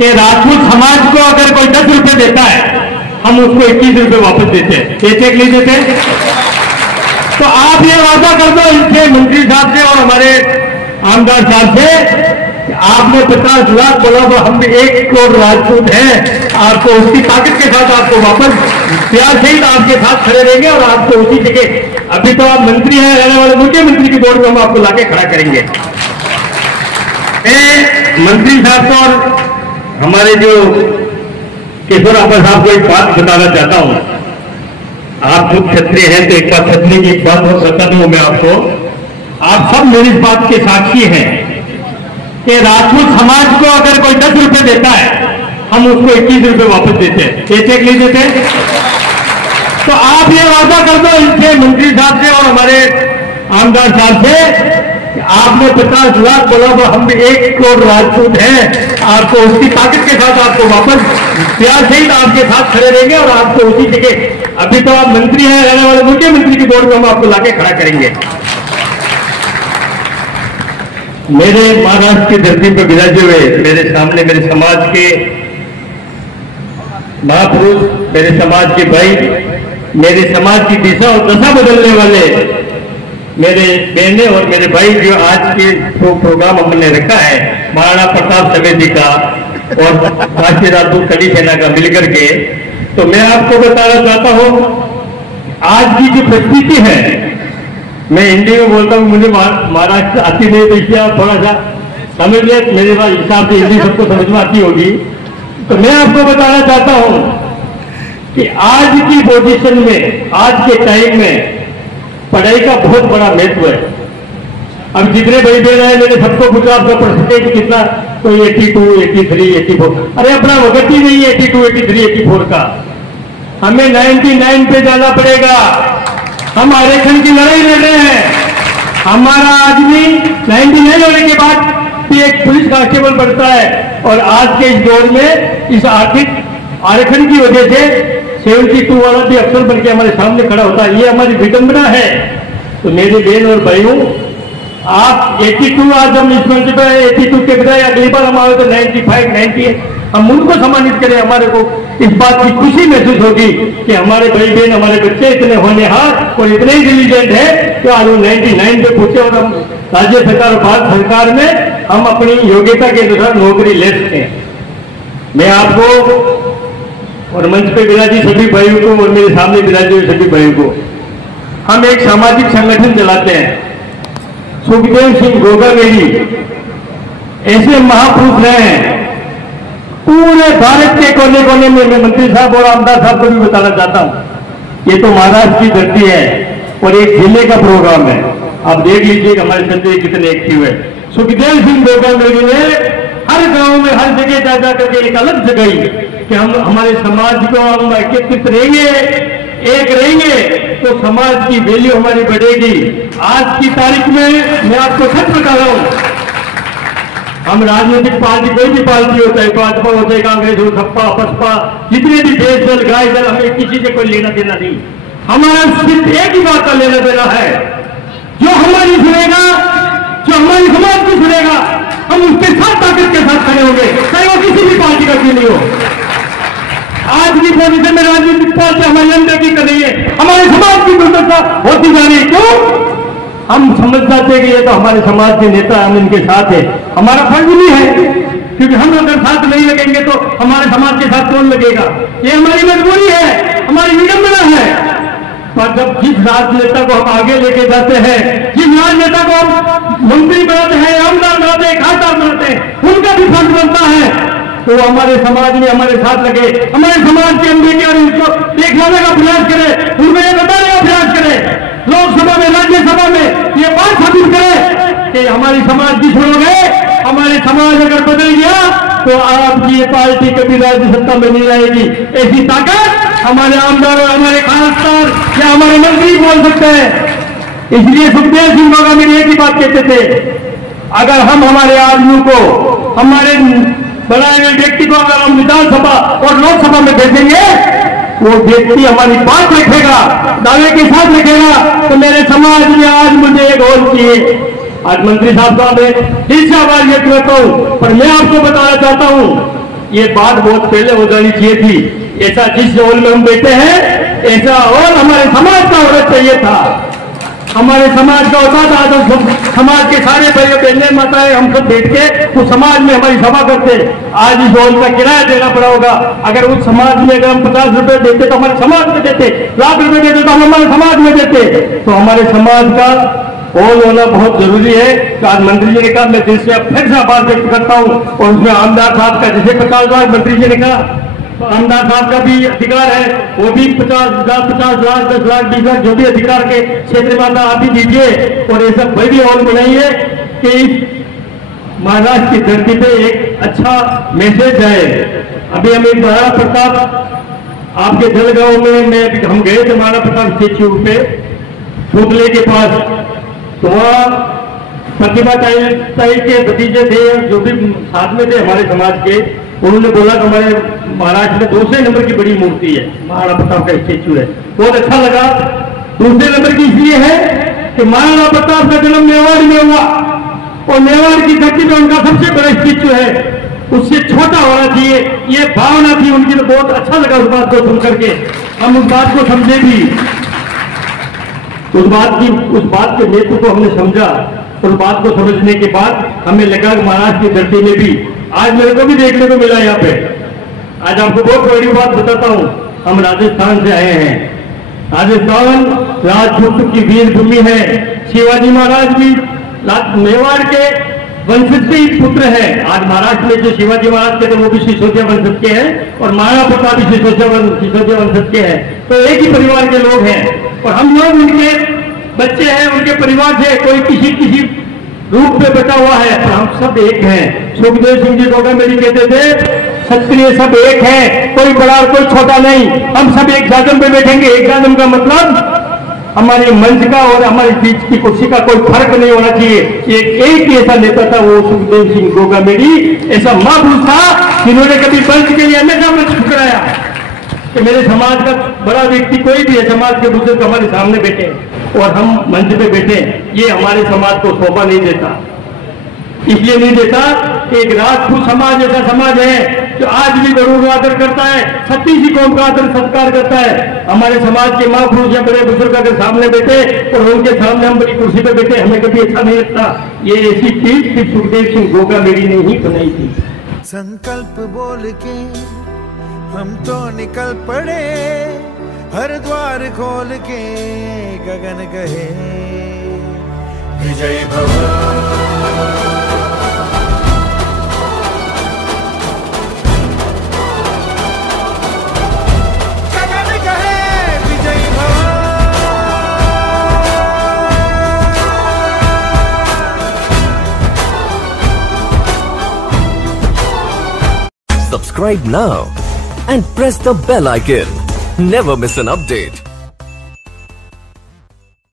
कि राजपूत समाज को अगर कोई 10 रुपए देता है, हम उसको 21 रुपए वापस देते हैं, चेक नहीं देते। तो आप ये वादा कर दो इनसे, मंत्री साहब से और हमारे आमदार साहब से, कि आपने 50 लाख बोला तो हम 1 करोड़ राजपूत हैं, आपको उसकी ताकत के साथ आपको वापस प्यार सहित आपके साथ खड़े रहेंगे और आपको उसी जगह, अभी तो आप मंत्री हैं, रहने वाले मुख्यमंत्री की बोर्ड में हम आपको लाके खड़ा करेंगे। मंत्री साहब को और हमारे जो केशवर आपा साहब को एक बात बताना चाहता हूं। आप खुद क्षत्रिय हैं तो एक बात क्षत्रिय की एक बात हो सकता हूं मैं आपको, आप सब मेरी इस बात के साक्षी हैं कि राजपूत समाज को अगर कोई 10 रुपए देता है, हम उसको 21 रुपए वापस देते हैं, चेक नहीं देते। तो आप ये वादा कर दो इनसे, मंत्री साहब से और हमारे आमदार साहब से, कि आपने 50 लाख बोला तो हम 1 करोड़ राजपूत हैं, आपको उसकी ताकत के साथ आपको वापस प्यार सहित आपके साथ खड़े रहेंगे और आपको उसी जगह, अभी तो आप मंत्री हैं, रहने वाले मुख्यमंत्री की बोर्ड में हम आपको लाके खड़ा करेंगे। मेरे महाराष्ट्र की धरती पर विराजे हुए मेरे सामने मेरे समाज के महापुरुष, मेरे समाज के भाई, मेरे समाज की दिशा और दशा बदलने वाले मेरे बहने और मेरे भाई, जो आज के प्रोग्राम हमने रखा है महाराणा प्रताप समिति का और राष्ट्रीय राजपूत कड़ी सेना का मिलकर के, तो मैं आपको बताना चाहता हूं, आज की जो परिस्थिति है, मैं हिंदी में बोलता हूं, मुझे महाराष्ट्र आती नहीं, तो इसलिए आप थोड़ा सा समझ ले, मेरे हिसाब से हिंदी सबको समझ में आती होगी। तो मैं आपको बताना चाहता हूं कि आज की पोजीशन में, आज के टाइम में पढ़ाई का बहुत बड़ा महत्व है। अब जितने भाई बहन है, मैंने सबको पूछा आपका परसेंटेज कितना, कोई 82, 83, 84, अरे अपना वक्त ही नहीं है 82, 83, 84 का, हमें 99 पे जाना पड़ेगा। हम आरक्षण की लड़ाई लड़ रहे हैं, हमारा आदमी 99 होने के बाद भी एक पुलिस कांस्टेबल बढ़ता है, और आज के इस दौर में इस आर्थिक आरक्षण की वजह से 72 वाला भी अफसर बन के हमारे सामने खड़ा होता है, ये हमारी विडंबना है। तो मेरे बहन और भाइयों, आप 82, आज हम इस मंच पर 82 के बजाय अगली बार हम आए तो 95, 98, हम उनको सम्मानित करें, हमारे को इस बात की खुशी महसूस होगी कि हमारे भाई बहन, हमारे बच्चे इतने होनहार और इतने इंटेलिजेंट है कि आज वो 99 पे पूछे और हम राज्य सरकार और भारत सरकार में हम अपनी योग्यता के अनुसार नौकरी ले सकते हैं। मैं आपको और मंच पे विराजी सभी भाइयों को और मेरे सामने विराजे हुए सभी भाइयों को, हम एक सामाजिक संगठन चलाते हैं, सुखदेव सिंह गोगावेली ऐसे महापुरुष रहे हैं पूरे भारत के कोने कोने में। मैं मंत्री साहब और आमदार साहब को भी बताना चाहता हूं, ये तो महाराष्ट्र की धरती है और एक जिले का प्रोग्राम है, आप देख लीजिए हमारे संजय कितने एक्टिव है। सुखदेव सिंह गोगावेली ने हर गांव में हर जगह जा जा करके एक अलग जगह कि हम हमारे समाज को हम एकत्रित रहेंगे, एक रहेंगे तो समाज की वैल्यू हमारी बढ़ेगी। आज की तारीख में मैं आपको सच बता रहा हूं, हम राजनीतिक पार्टी, कोई भी पार्टी होता है, भाजपा होता है, कांग्रेस हो, सपा बसपा, जितने भी देश दल, गाय दल, हमें किसी से कोई लेना देना नहीं। हमारा सिर्फ एक ही बात का लेना देना है, जो हमारी सुनेगा, जो हमारी समाज की सुनेगा, हम उसके साथ ताकत के साथ खड़े होंगे, चाहे वो किसी भी पार्टी का क्यों नहीं हो। आज की पोजीशन में राजनीतिक पार्टी हमारी अंदर की कर रही है, हमारे समाज की दुर्दशा होती जा रही है। क्यों? हम समझ जाते हैं कि ये तो हमारे समाज के नेता, हम इनके साथ है, हमारा फर्ज भी है, क्योंकि हम अगर साथ नहीं लगेंगे तो हमारे समाज के साथ कौन लगेगा। ये हमारी मजबूरी है, हमारी विडंबना है। पर जब जिस राजनेता को हम आगे लेके जाते हैं, जिस राजनेता को हम मंत्री बनाते हैं, आमदार बनाते हैं, खासदार बनाते हैं, उनका भी फर्ज बनता है तो हमारे समाज में हमारे साथ लगे, हमारे समाज के अंदर के और उसको देखने का प्रयास करे, उनको ये बताने का प्रयास करे, लोकसभा में, राज्यसभा में ये बात साबित करे कि हमारी समाज की सुनोगे, हमारे समाज अगर बदल गया तो आपकी ये पार्टी कभी राज्य सत्ता में नहीं आएगी। ऐसी ताकत हमारे आमदार और हमारे खासदार या हमारे मंत्री बोल सकते हैं। इसलिए सुखदेव सिंह गोगावेली एक ही बात कहते थे, अगर हम हमारे आदमियों को, हमारे बनाए हुए व्यक्ति को अगर हम विधानसभा और लोकसभा में भेजेंगे, वो व्यक्ति हमारी बात रखेगा, दावे के साथ रखेगा। तो मेरे समाज में आज मुझे एक और चाहिए, आज मंत्री साहब का मैं दिल से आभार व्यक्त करता हूं, पर मैं आपको बताना चाहता हूं ये बात बहुत पहले हो जानी चाहिए थी। ऐसा जिस हॉल में हम बैठे हैं ऐसा हॉल हमारे समाज का होना चाहिए था। हमारे समाज का होता था तो समाज के सारे भाई बहनें माताएं हम सब बैठ के उस समाज में हमारी सभा करते। आज इस हॉल का किराया देना पड़ा होगा। अगर उस समाज में अगर हम 50 रुपए देते तो हमारे समाज में देते, लाख रुपए देते तो हम हमारे समाज में देते। तो हमारे समाज का हॉल होना बहुत जरूरी है। तो आज मंत्री जी ने कहा, मैं दिल से फिर से आभार व्यक्त करता हूँ। और उसमें आमदार साहब का जैसे 50 लाख मंत्री जी ने कहा, तो आमदार साहब का भी अधिकार है, वो भी 50 लाख 10 लाख 20 लाख जो भी अधिकार के क्षेत्र में आता आप ही दीजिए। और ऐसा कोई भी हॉल बनाइए कि इस महाराष्ट्र की धरती पे एक अच्छा मैसेज है। अभी हम एक महाराणा प्रताप आपके जलगांव में हम गए थे, महाराणा प्रताप स्टेच्यू पे पुतले के पास। तो वहाँ प्रतिभा ताई के भतीजे थे जो भी साथ में थे हमारे समाज के, उन्होंने बोला कि हमारे महाराष्ट्र में दूसरे नंबर की बड़ी मूर्ति है, महाराणा प्रताप का स्टेच्यू है। बहुत अच्छा लगा। दूसरे नंबर की इसलिए है कि महाराणा प्रताप का जन्म मेवाड़ में हुआ और मेवाड़ की धरती में उनका सबसे बड़ा स्टेच्यू है, उससे छोटा होना चाहिए। ये भावना थी उनकी, तो बहुत अच्छा लगा उस बात को सुन करके। हम उस बात को समझे भी, उस बात के नेतृत्व को हमने समझा। उस बात को समझने के बाद हमें लगा कि महाराष्ट्र की धरती में भी आज मेरे को भी देखने को मिला यहाँ पे। आज आपको बहुत बड़ी बात बताता हूँ, हम राजस्थान से आए हैं। राजस्थान राजपूत की वीर भूमि है। शिवाजी महाराज भी मेवाड़ के वंशज के ही पुत्र है। आज महाराष्ट्र में जो शिवाजी महाराज के थे वो भी सिसोदिया वंशज के हैं और महाराणा प्रताप भी सिसोदिया वंशज के हैं। तो एक ही परिवार के लोग हैं और हम लोग उनके बच्चे हैं, उनके परिवार से कोई किसी रूप में बचा हुआ है, पर हम सब एक हैं। सुखदेव सिंह जी गोगामेडी कहते थे, क्षत्रिय सब एक है, कोई बड़ा और कोई छोटा नहीं, हम सब एक गादम पे बैठेंगे। एक गादम का मतलब हमारे मंच का और हमारे बीच की कुर्सी का कोई फर्क नहीं होना चाहिए। एक ही ऐसा नेता था, वो सुखदेव सिंह गोगामेडी। ऐसा महापुरुष था जिन्होंने कभी मंच के लिए हमेशा मंच ठुकराया कि मेरे समाज का बड़ा व्यक्ति कोई भी है, समाज के बुजुर्ग हमारे सामने बैठे और हम मंच पे बैठे, ये हमारे समाज को शोभा नहीं देता। इसलिए नहीं देता कि एक राजपूत समाज ऐसा समाज है जो आज भी बड़ों का आदर करता है, छत्तीसी कौम का आदर सत्कार करता है। हमारे समाज के महापुरुष या बड़े बुजुर्ग अगर सामने बैठे और उनके सामने हम बड़ी कुर्सी पे बैठे, हमें कभी अच्छा नहीं लगता। ये ऐसी चीज सिर्फ सुखदेव सिंह गोगामेडी ने ही बनाई थी। संकल्प बोल के हम तो निकल पड़े, हर द्वार खोल के गगन गए विजय भव। Subscribe now and press the bell icon. Never miss an update.